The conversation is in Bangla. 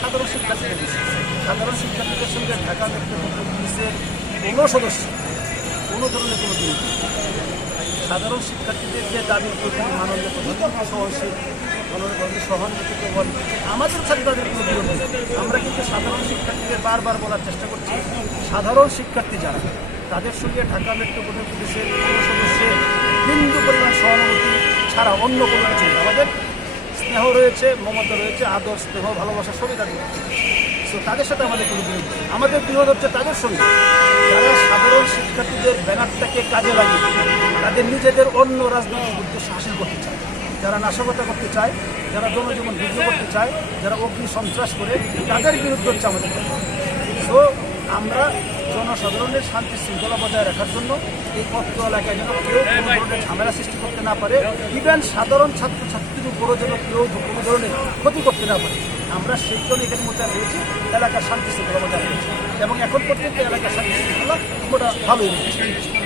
সাধারণ শিক্ষার্থীদের সাধারণ শিক্ষার্থীদের সঙ্গে সদস্য কোনো ধরনের কোনো সাধারণ শিক্ষার্থীদের যে দাবির প্রতি আমাদের সাথে তাদের কোনো বিরোধ আমরা কিন্তু সাধারণ শিক্ষার্থীদের বারবার বলার চেষ্টা করছি সাধারণ শিক্ষার্থী যারা তাদের সঙ্গে ঢাকা মেট্রোপলিটন পুলিশের কোনো সদস্যের বিন্দু পরিমাণ সহানুভূতি ছাড়া অন্য কোনো কিছু আমাদের স্নেহ রয়েছে, মমতা রয়েছে, আদর, স্নেহ, ভালোবাসা সবই তাদের তো তাদের সাথে আমাদের কোনো বিরোধ। আমাদের বিরোধ হচ্ছে তাদের সঙ্গে যারা সাধারণ শিক্ষার্থীদের ব্যানারটাকে কাজে লাগিয়ে তাদের নিজেদের অন্য রাজনৈতিক উদ্দেশ্য হাসিল করতে চায় যারা নাশকতা করতে চায়, যারা জনজীবন বিঘ্ন করতে চায়, যারা অগ্নি সন্ত্রাস করে, তাদের বিরুদ্ধে হচ্ছে আমাদের। তো আমরা জনসাধারণের শান্তি শৃঙ্খলা বজায় রাখার জন্য এই পত্র এলাকায় যেন কেউ কোনো ধরনের ঝামেলা সৃষ্টি করতে না পারে ইভেন সাধারণ ছাত্রছাত্রীর উপরও যেন কেউ কোনো ধরনের ক্ষতি করতে না পারে। আমরা সেই জন্য এখানে মোটা রয়েছি, এলাকার শান্তি শৃঙ্খলা বজায় রেখেছি এবং এখন পর্যন্ত এলাকার শান্তি শৃঙ্খলা মোটা ভালোই রয়েছে।